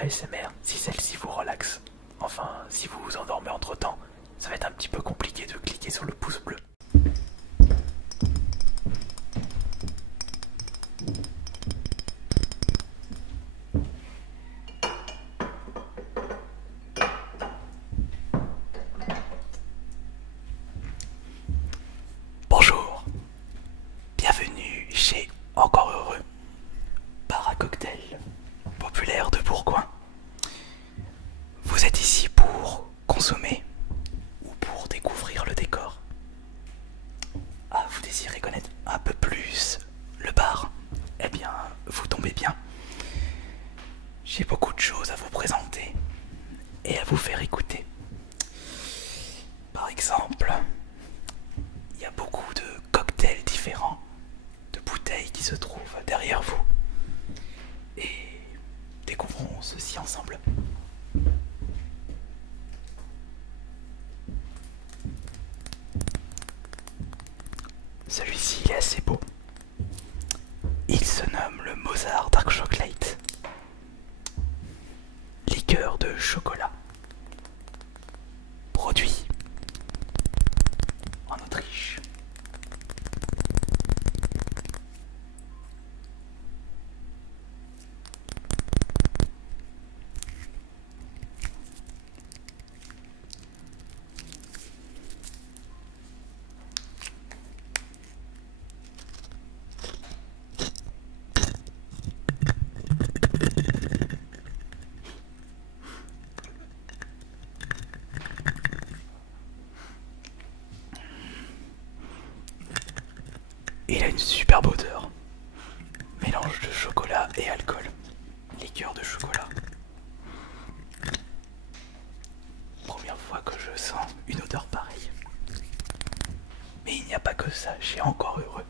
ASMR si celle-ci vous relaxe. Enfin, si vous vous endormez entre temps, ça va être un petit peu compliqué de cliquer sur le pouce bleu. Bonjour, bienvenue chez Encore Heureux, bar à cocktail populaire de Bourgoin. Vous êtes ici pour consommer ou pour découvrir le décor? Ah, vous désirez connaître un peu plus le bar? Eh bien, vous tombez bien. J'ai beaucoup de choses à vous présenter et à vous faire écouter. Par exemple, il y a beaucoup de cocktails différents, de bouteilles qui se trouvent derrière vous. Et découvrons ceci ensemble. Celui-ci il est assez beau. Il se nomme le Mozart Dark Chocolate. Liqueur de chocolat. Produit en Autriche. Il a une superbe odeur. Mélange de chocolat et alcool. Liqueur de chocolat. Première fois que je sens une odeur pareille. Mais il n'y a pas que ça chez Encore Heureux.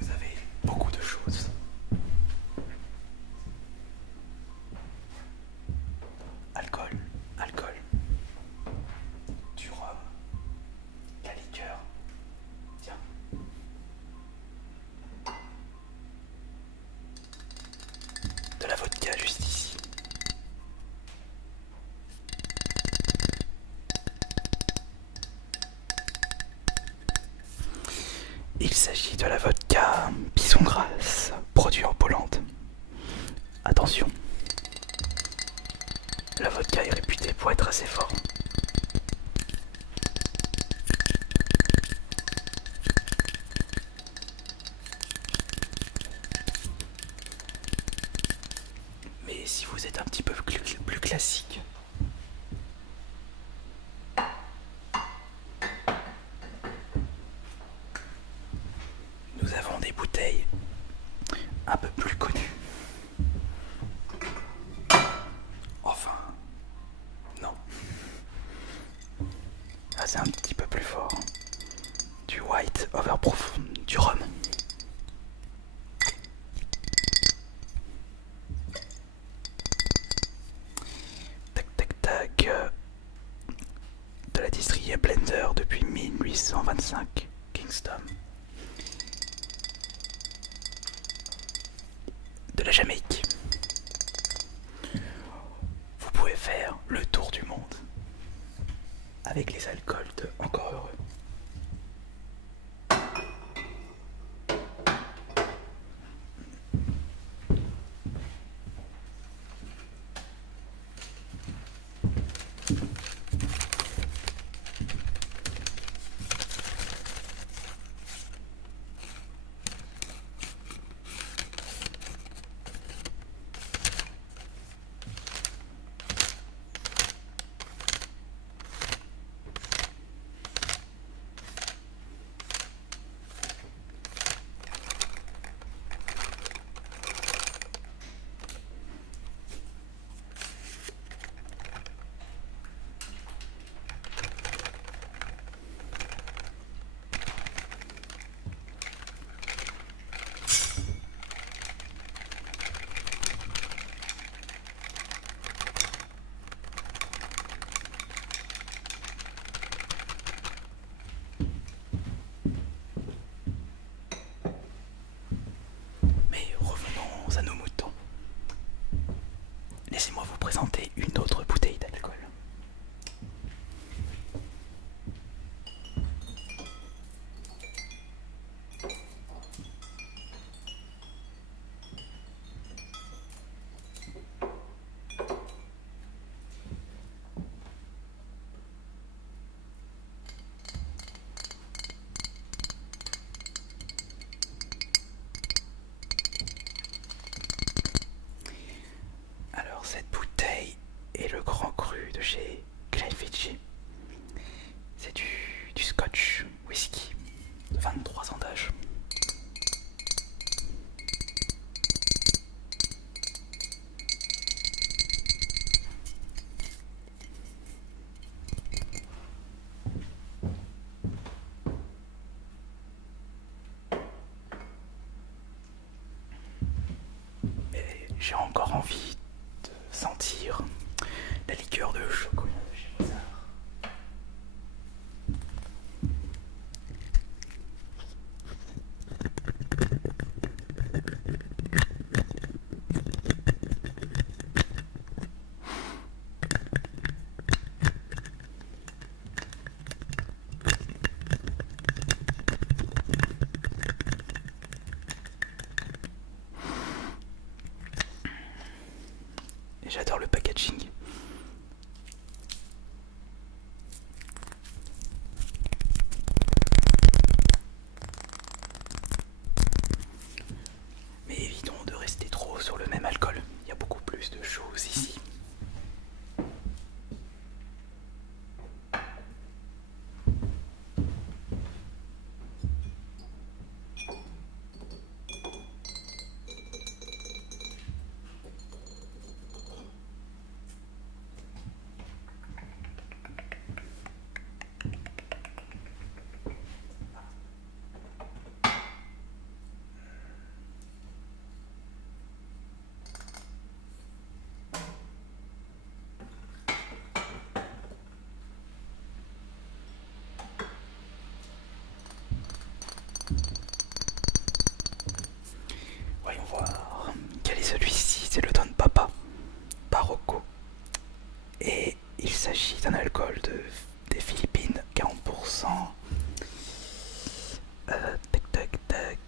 Vous avez beaucoup de choses. Alcool, alcool. Du rhum. La liqueur. Tiens. De la vodka juste ici. Il s'agit de la vodka Bison Grasse, produit en Hollande. Attention, la vodka est réputée pour être assez fort. Mais si vous êtes un petit peu plus classique, nous avons des bouteilles un peu plus connues. Enfin, non. Ah, c'est un petit peu plus fort. Du white overproof, du rhum. Tac tac tac. De la distillerie Blender depuis 1825, Kingston. De la Jamaïque. Vous pouvez faire le tour du monde avec les alcools de Encore Heureux. j'ai encore envie de sentir la liqueur de chocolat de chez Mozart. Et j'adore le packaging. Mais évitons de rester trop sur le même alcool. Il y a beaucoup plus de choses ici. Voyons voir. Quel est celui-ci? C'est le Don Papa Barocco. Et il s'agit d'un alcool des Philippines, 40%. Tac tac tac.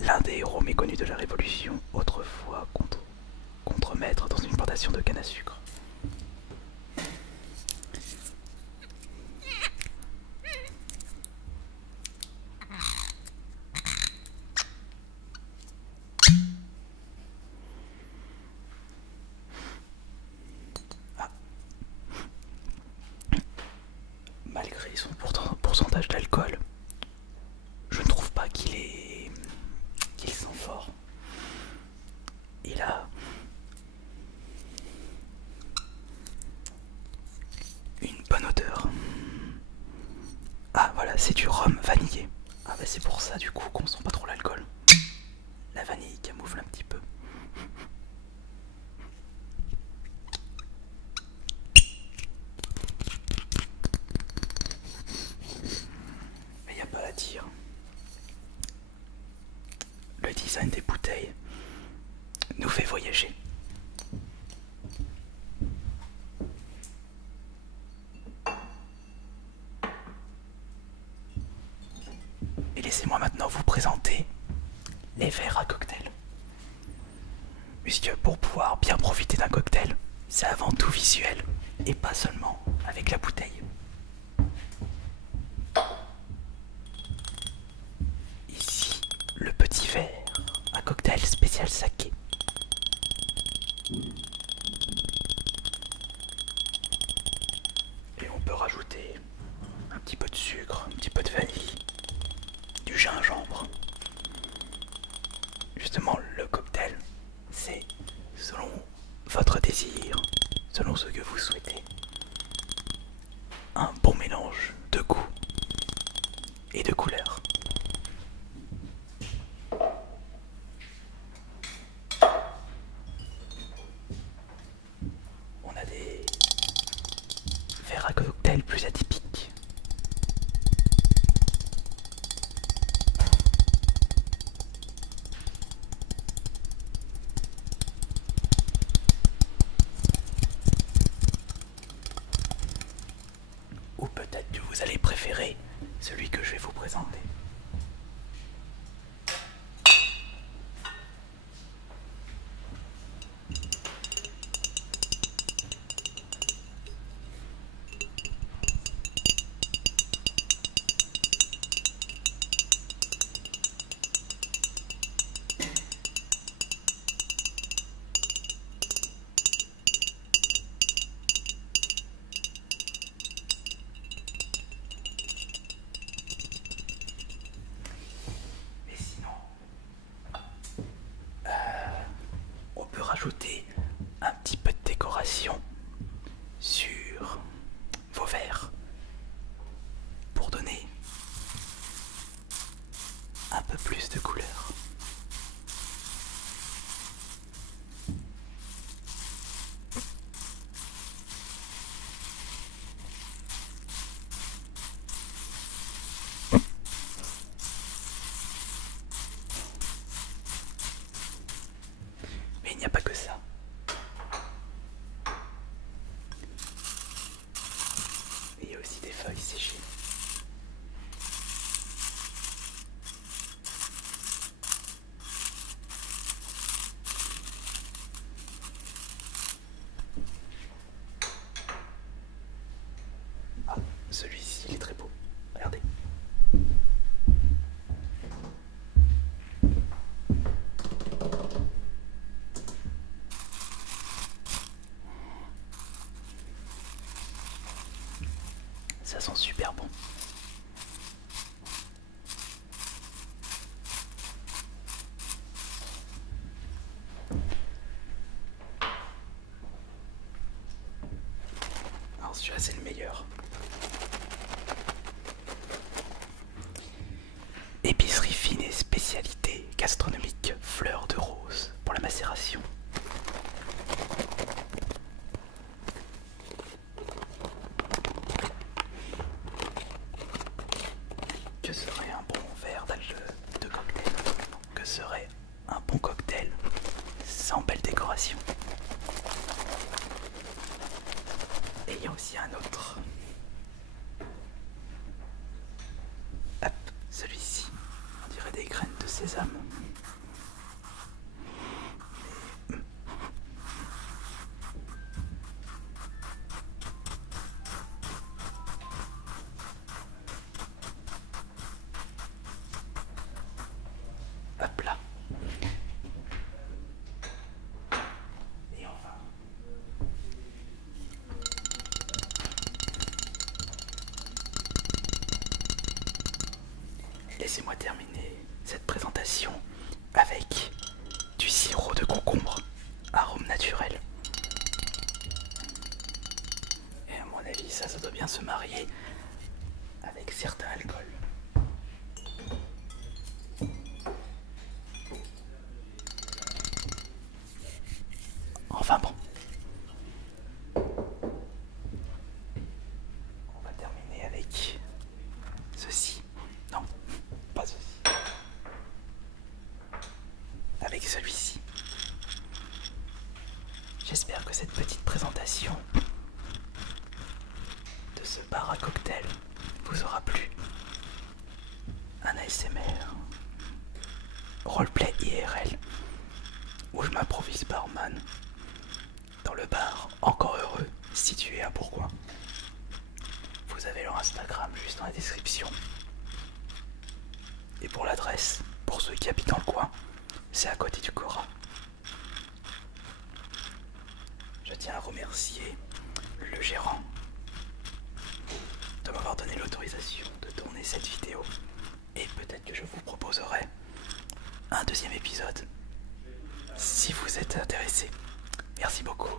L'un des héros méconnus de la Révolution, autrefois contremaître dans une plantation de canne à sucre. Malgré son pourcentage d'alcool, je ne trouve pas qu'il sent fort. Il a une bonne odeur. Ah voilà, c'est du rhum vanillé. Ah bah c'est pour ça du coup qu'on sent pas trop l'alcool. La vanille camoufle un petit peu. Mais y a pas à dire. Le design des bouteilles nous fait voyager. Et laissez-moi maintenant vous présenter les verres à cocktail. Puisque pour pouvoir bien profiter d'un cocktail, c'est avant tout visuel et pas seulement avec la bouteille. Ici, le petit verre à cocktail spécial saké. Et on peut rajouter un petit peu de sucre, un petit peu de vanille, du gingembre. Justement, le cocktail, c'est selon votre désir, selon ce que vous souhaitez. Un bon mélange de goût et de couleurs. On a des verres à cocktail plus atypiques. Ou peut-être que vous allez préférer celui que je vais vous présenter. Mais sinon, on peut rajouter un petit peu de décoration sur vos verres pour donner un peu plus de couleur. c'est le meilleur. Épicerie fine et spécialité gastronomique fleur de rose pour la macération. Que serait un bon verre de cocktail? Que serait un bon cocktail sans belle décoration? Et il y a aussi un autre. Hop, celui-ci. On dirait des graines de sésame. Hop là. Et enfin. Laissez-moi terminer cette présentation avec du sirop de concombre, arôme naturel. Et à mon avis, ça doit bien se marier avec certains alcools. Enfin bon. On va terminer avec ceci. Non, pas ceci. Avec celui-ci. J'espère que cette petite présentation de ce bar à cocktail vous aura plu. Un ASMR roleplay IRL où je m'improvise barman dans le bar Encore Heureux situé à Bourgoin. Vous avez leur Instagram juste dans la description. Et pour l'adresse, pour ceux qui habitent dans le coin, c'est à côté du Cora. Je tiens à remercier le gérant de m'avoir donné l'autorisation de tourner cette vidéo. Et peut-être que je vous proposerai un deuxième épisode si vous êtes intéressé. Merci beaucoup.